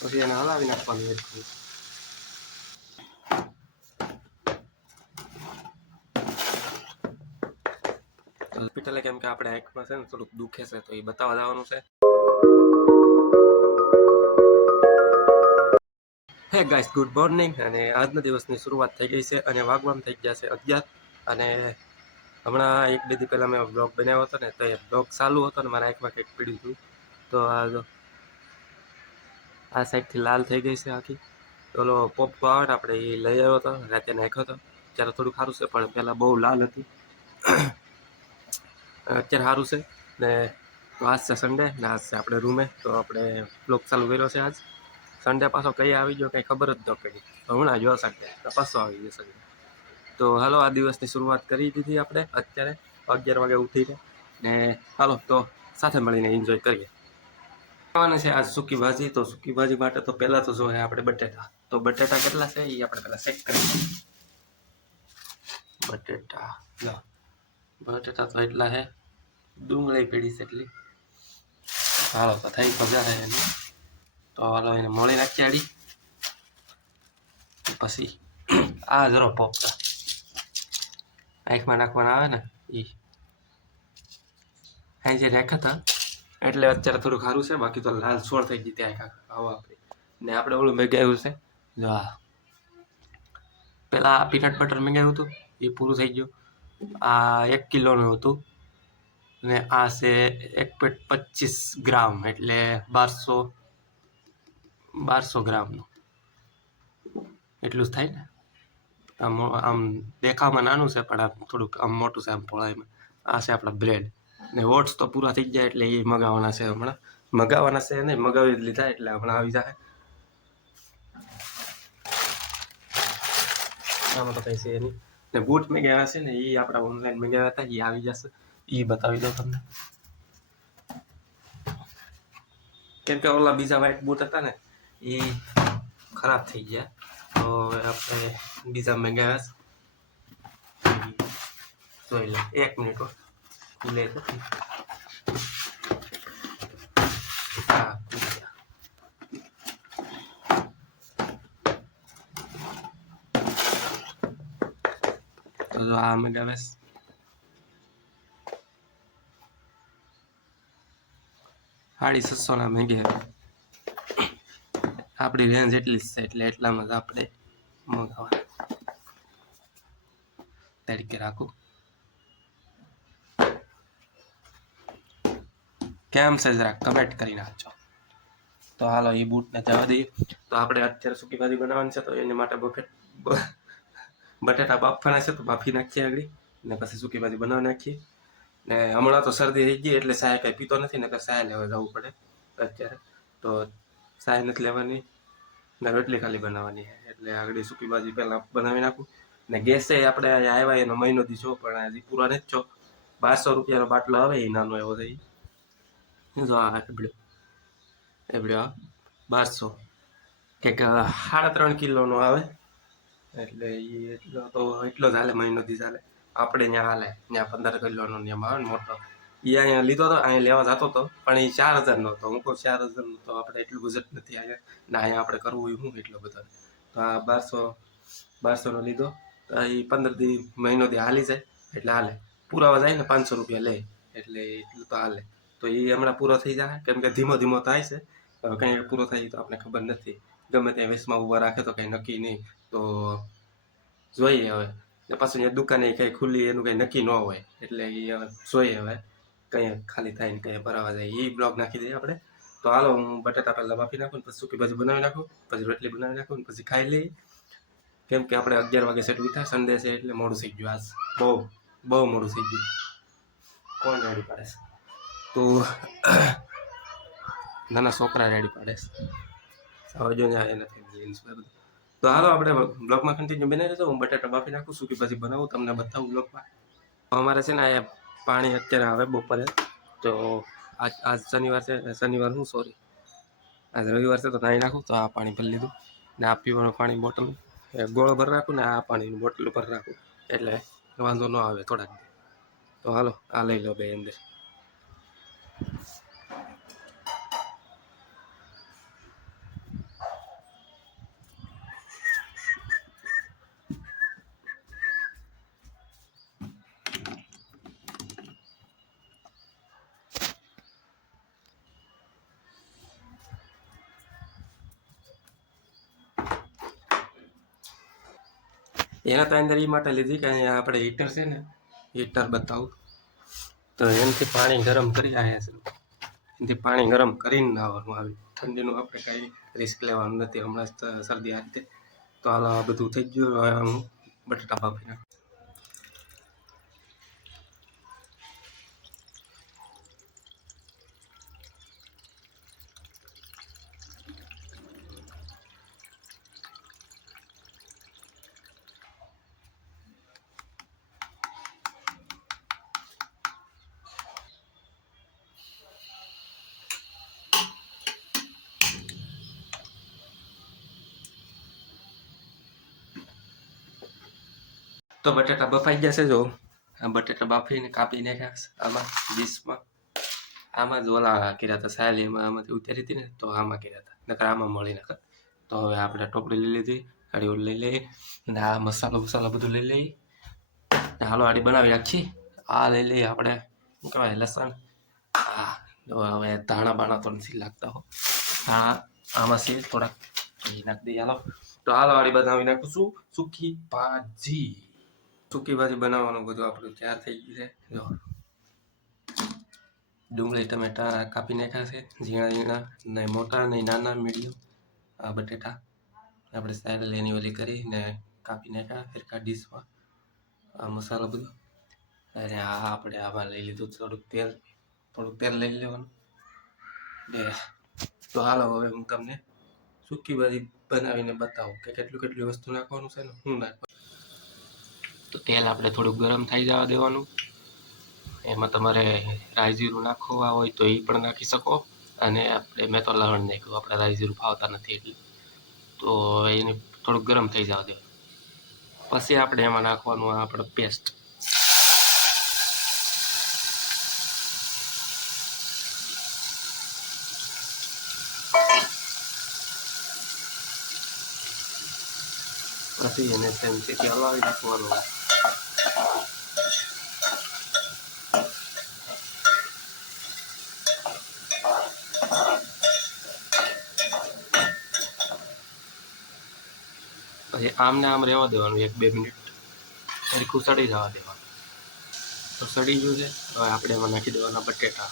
પછી એને હલાવી નાખવાનું. હોસ્પિટલે કેમ કે આપણે આંખમાં છે ને થોડુંક દુખે છે તો એ બતાવવા જવાનું છે હે ગાઈસ ગુડ મોર્નિંગ અને આજના દિવસની શરૂઆત થઈ ગઈ છે અને વાગવામ થઈ ગયા છે અગિયાર અને હમણાં એક બે દી પહેલાં મેં બ્લોગ બનાવ્યો હતો ને તો એ બ્લોગ ચાલુ હતો ને મારા આંખમાં કંઈક પીડ્યું હતું તો આ આ સાઈડથી લાલ થઈ ગઈ છે આખી. ઓલો પોપકો આવે ને આપણે એ લઈ આવ્યો હતો રાતે નાખ્યો હતો ત્યારે થોડું સારું છે, પણ પહેલાં બહુ લાલ હતી. અત્યારે સારું છે. ને તો આજ છે સન્ડે ને આજ છે આપણે રૂમે. તો આપણે બ્લોક ચાલુ કર્યો છે આજ. સન્ડે પાછો કઈ આવી ગયો કંઈ ખબર જ ન પડી. હમણાં જો સન્ડે પાછો આવી ગયો સન્ડે તો હાલો, આ દિવસની શરૂઆત કરી દીધી આપણે અત્યારે. અગિયાર વાગે ઉઠીને. ને હાલો, તો સાથે મળીને એન્જોય કરીએ. ખાવાના છે આજ સૂકી ભાજી. તો સૂકી ભાજી માટે તો પહેલાં તો જોઈએ આપણે બટેટા. તો બટેટા કેટલા છે? એ આપણે પહેલાં ચેક કરીએ. બટેટા. લો. બટેટા તો એટલા છે ડુંગળી પીડી છે એટલી. હાલો, તો થઈ પગાર છે એની. તો હાલો, એને મોળી નાખી આડી. પછી આ જરો પોપતા આંખમાં નાખવાના આવે ને? એ અહીં જે નાખ્યા હતા એટલે અત્યારે થોડું ખારું છે, બાકી તો લાલ છોડ થઈ ગઈ ત્યાં આવા આપણે. ને આપણે ઓલું મેગાયું છે જો આ પેલા પીનટ બટર મેગાયું હતું, એ પૂરું થઈ ગયું. આ એક કિલોનું હતું. ને આ છે એક પેટ પચીસ ગ્રામ, એટલે બારસો બારસો ગ્રામનું. એટલું જ થાય ને? આમ આમ દેખાવમાં નાનું છે, પણ આમ થોડુંક આમ મોટું છે, આમ પોળાઈમાં આ છે આપણા બ્રેડ ને વોટ્સ તો પૂરા થઈ જાય એટલે એ મગાવવાના છે હમણાં. મગાવવાના છે નહીં મગાવી લીધા એટલે હમણાં આવી જાય આમાં તો કંઈ છે નહીં. ને બૂટ મેં છે ને એ આપણા ઓનલાઈન મેં ગયા હતા, એ આવી જશે. એ બતાવી દઉં તમને. કેમ કે ઓલા બીજા વ્હાઈટ બૂટ હતા ને, એ ખરાબ થઈ ગયા. તો આપણે બીજા મેં ગયા જોઈ લે, એક મિનિટ ખુલી ગયા. તો જો આ મંગાવ્યા છે સાડી છસોના મેંગે આપણી રેન્જ એટલી જ છે એટલે એટલામાં જ આપણે મંગાવવા તરીકે રાખું કેમ છે જરાક કમેન્ટ કરી નાખજો. તો હાલો એ બૂટને જવા દઈએ. તો આપણે અત્યારે સૂકી ભાજી બનાવવાની છે, તો એની માટે બફેટ બટેટા બાફવાના છે, તો બાફી નાખીએ આગળ, ને પછી સૂકી ભાજી બનાવી નાખીએ. ને હમણાં તો શરદી થઈ ગઈ, એટલે સાય કંઈ પીતો નથી ને કે સાય લેવા જવું પડે અત્યારે. તો સાય નથી લેવાની, ને રોટલી ખાલી બનાવવાની એટલે આગળ સૂકી ભાજી પહેલાં બનાવી નાખું. ને ગેસે આપણે અહીંયા આવ્યા, એનો મહિનો દીધો પણ હજી પૂરા નથી છો બારસો રૂપિયાનો બાટલો આવે, એ નાનો એવો થઈ જો બારસો કંઈક સાડા ત્રણ કિલોનો આવે એટલે એ એટલો તો એટલો જ હાલે મહિનોથી ચાલે આપણે ત્યાં હાલે ત્યાં પંદર કિલોનો નિયમ આવે ને મોટો એ અહીંયા લીધો હતો અહીંયા લેવા જતો હતો પણ એ ચાર હજારનો હતો હું કહું ચાર હજારનો તો આપણે એટલું બજેટ નથી અહીંયા ને અહીંયા આપણે કરવું હું એટલો બધો તો આ બારસો બારસોનો લીધો તો એ પંદર દી મહિનોથી હાલી જાય એટલે હાલે પુરાવા જાય ને પાંચસો રૂપિયા લે એટલે એટલું તો હાલે તો એ હમણાં પૂરો થઈ જાય, કેમ કે ધીમો ધીમો થાય છે. હવે કંઈ પૂરો થાય તો આપણે ખબર નથી. ગમે ત્યાં વેસમાં ઊભા રાખે તો કંઈ નક્કી નહીં. તો જોઈએ હવે. ને પાછું અહીંયા દુકાને કંઈ ખુલ્લી એનું કંઈ નક્કી ન હોય. એટલે એ જોઈએ હવે. કંઈ ખાલી થાય ને કંઈ ભરાવા જાય. એ બ્લોગ નાખી દઈએ આપણે. તો હાલો, હું બટાટા પહેલાં બાફી નાખું પછી સૂકી ભાજી બનાવી નાખું, પછી રોટલી બનાવી નાખું પછી ખાઈ લઈએ. કેમ કે આપણે અગિયાર વાગે સેટ ઉઠા સન્ડે છે એટલે મોડું થઈ ગયું આજ. બહુ બહુ મોડું થઈ ગયું. કોણ ગાડી પાડે છે? તો નાના છોકરા રેડી પાડે છે. હવે જો નથી જીન્સ બધું. તો હાલો આપણે બ્લોગમાં કન્ટિન્યુ બનાવી રહેજો હું બટાટા બાફી નાખું છું કે પછી બનાવું તમને બતાવું બ્લોગમાં. અમારે છે ને આ પાણી અત્યારે આવે બપોરે. તો આજ આજ શનિવાર છે, શનિવાર હું સોરી આજ રવિવાર છે તો નાહી નાખું. તો આ પાણી ભરી લીધું. ને આ પીવાનું પાણી બોટલ ગોળો ભર રાખું ને આ પાણીની બોટલ ભર રાખું. એટલે વાંધો ન આવે થોડાક. તો હાલો, આ લઈ લો બે અંદર. એના તો અંદર એ માટે લીધી કે અહીંયા આપણે હીટર છે ને, હીટર બતાવું. તો એનાથી પાણી ગરમ કરી આવ્યા છે. એનાથી પાણી ગરમ કરીને નાવાનું આવે. ઠંડીનું આપણે કાંઈ રિસ્ક લેવાનું નથી. હમણાં જ શરદી આ રીતે. તો હાલ, આ બધું થઈ ગયું. હવે હું બટાટા બાફી તો બટેટા બફાઈ ગયા છે જો. આ બટેટા બાફીને કાપી નાખ્યા આમાં ડીશમાં. આમાં જ ઓલા કર્યા હતા સાયલી, એમાં આમાંથી ઉતારી હતી ને, તો આમાં કર્યા હતા. નકર આમાં મળી નાખે તો હવે આપણે ટોપડી લઈ લીધી આડી લઈ લઈ અને આ મસાલો મસાલો બધું લઈ લઈએ. ને હાલો આડી બનાવી રાખી આ લઈ લઈએ આપણે. શું કહેવાય, લસણ? હા હવે ધાણા બાણા તો નથી લાગતા હો. ધાણા આમાં છે થોડાક. નાખી દઈએ, હાલો. તો હાલો આડી બનાવી નાખું છું. સૂકી ભાજી. સૂકી ભાજી બનાવવાનું બધું આપણું તૈયાર થઈ ગયું છે. જો. ડુંગળી, ટમેટા કાપી નાખ્યા છે. ઝીણા ઝીણા નહીં મોટા નહીં નાના, મીડિયમ, આ બટેટા. આપણે સાઈડ એની ઓલી કરીને કાપી નાખ્યા ફેરકા ડીશમાં. આ મસાલો બધો. અને આ આપણે આમાં લઈ લીધું થોડુંક તેલ. થોડુંક તેલ લઈ લેવાનું. ને તો હાલો હવે હું તમને સૂકી ભાજી બનાવીને બતાવું કે કેટલું કેટલી વસ્તુ નાખવાનું છે ને હું નાખવાનું તો તેલ આપણે થોડુંક ગરમ થઈ જવા દેવાનું. એમાં તમારે રાયજીરું નાખવા હોય તો એ પણ નાખી શકો. અને આપણે મેં તો લવણ નાખ્યું, આપણે રાયજીરું ફાવતા નથી એટલે. તો એને થોડુંક ગરમ થઈ જવા દેવાનું. પછી આપણે એમાં નાખવાનું આપણે પેસ્ટ. પછી એને ચમચીથી હલાવી નાખવાનું. પછી આમને આમ રહેવા દેવાનું, એક બે મિનિટ. સરખું સડી જવા દેવાનું. તો સડી ગયું છે. હવે આપણે એમાં નાખી દેવાના બટેટા.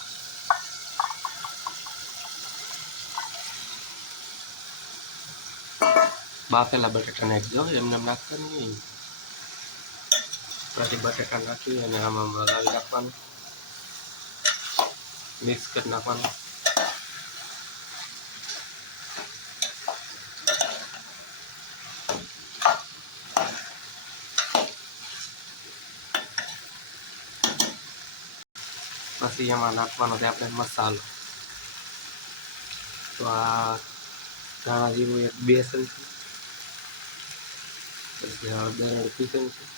બાફેલા બટેટા નાખજો એમને એમ નાખતા નહીં પછી બટેટા નાખી અને આમાં હલાવી નાખવાનું. મિક્સ કરી નાખવાનું. પછી એમાં નાખવાનો છે આપણે મસાલો. તો આ ધાણા જીરું એક બેસન છે. પછી હળદર અડધી ચમચી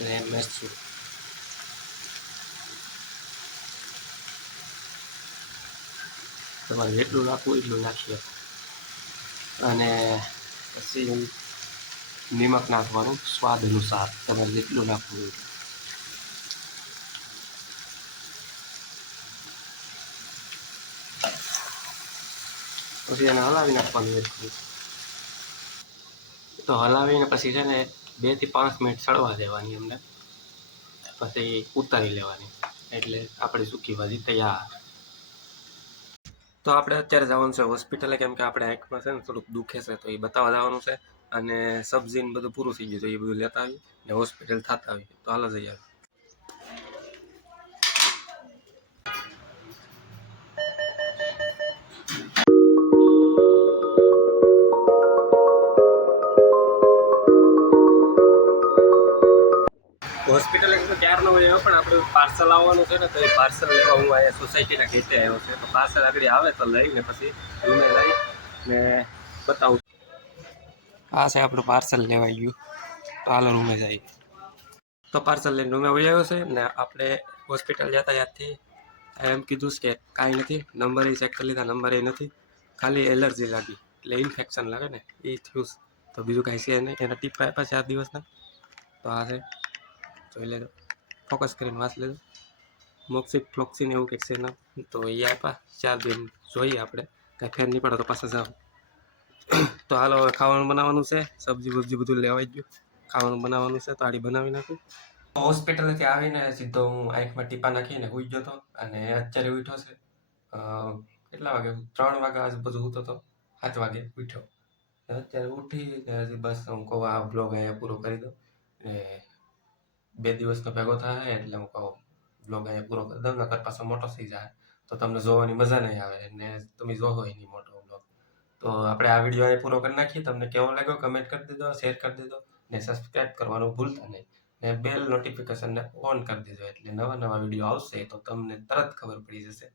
અને મરચું. તમારે જેટલું નાખવું એટલું નાખી અને પછી નિમક નાખવાનું સ્વાદ અનુસાર તમારે જેટલું નાખવું પછી એને હલાવી નાખવાનું એટલું તો હલાવીને પછી છે ને બેથી પાંચ મિનિટ સડવા દેવાની અમને પછી ઉતારી લેવાની. એટલે આપણી સૂકી ભાજી તૈયાર. તો આપણે અત્યારે જવાનું છે હોસ્પિટલે, કેમ કે આપણે આંખમાં છે ને થોડુંક દુખે છે, તો એ બતાવવા જવાનું છે. અને સબ્જીને બધું પૂરું થઈ ગયું તો એ બધું લેતા આવી ને હોસ્પિટલ થતા આવી. તો હાલ જઈ આવી આવ્યો પણ આપણે પાર્સલ આવવાનું છે ને, તો એ પાર્સલ લેવા હું અહીંયા સોસાયટીના ગેટે આવ્યો છે. તો પાર્સલ આગળ આવે તો લઈને પછી રૂમે લઈ ને બતાવું. આ છે આપણું પાર્સલ લેવાઈ ગયું. તો હાલો રૂમે જઈએ. તો પાર્સલ લઈને રૂમે આવી આવ્યો છે ને, આપણે હોસ્પિટલ જતા યાદથી એમ કીધું કે કાંઈ નથી, નંબર એ ચેક કરી લીધા, નંબર એ નથી. ખાલી એલર્જી લાગી, એટલે ઇન્ફેક્શન લાગે ને, એ થયું તો બીજું કાંઈ છે નહીં. એના ટીપ આપ્યા ચાર દિવસના. તો આ છે. જોઈ લેજો. ફોકસ કરીને વાંચ લેજો. મોક્સિક ફ્લોક્સિન એવું કંઈક છે એના તો એ આપ્યા. ચાર દિન જોઈએ આપણે. કાંઈ ફેર નહીં પડે તો પાછા જાઓ. તો હાલો, હવે ખાવાનું બનાવવાનું છે. સબ્જી બબ્જી બધું લેવાઈ ગયું. ખાવાનું બનાવવાનું છે, તો આડી બનાવી નાખું. હોસ્પિટલથી આવીને સીધો હું આંખમાં ટીપા નાખીને સુઈ ગયો હતો અને અત્યારે ઉઠ્યો છે. કેટલા વાગે? ત્રણ વાગે આજુબાજુ ઉઠો હતો સાત વાગે ઉઠ્યો. અત્યારે ઉઠી બસ હું કહું આ બ્લોગ અહીંયા પૂરો કરી દઉં. ને બે દિવસનો ભેગો થાય એટલે હું કહું બ્લોગ અહીંયા પૂરો કરી દઉં નકર પાછો મોટો થઈ જાય, તો તમને જોવાની મજા નહીં આવે ને તમે જોવો એની મોટો બ્લોગ તો આપણે આ વીડિયો અહીં પૂરો કરી નાખીએ. તમને કેવો લાગ્યો કમેન્ટ કરી દીધો શેર કરી દેજો ને સબસ્ક્રાઇબ કરવાનું ભૂલતા નહીં. ને બેલ નોટિફિકેશનને ઓન કરી દેજો એટલે નવા નવા વીડિયો આવશે તો તમને તરત ખબર પડી જશે.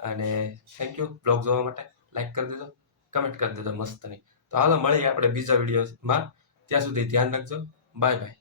અને થેન્ક યુ બ્લોગ જોવા માટે લાઈક કરી દેજો કમેન્ટ કરી દેજો મસ્તની તો હાલો મળીએ આપણે બીજા વિડીયોમાં ત્યાં સુધી ધ્યાન રાખજો. Bye bye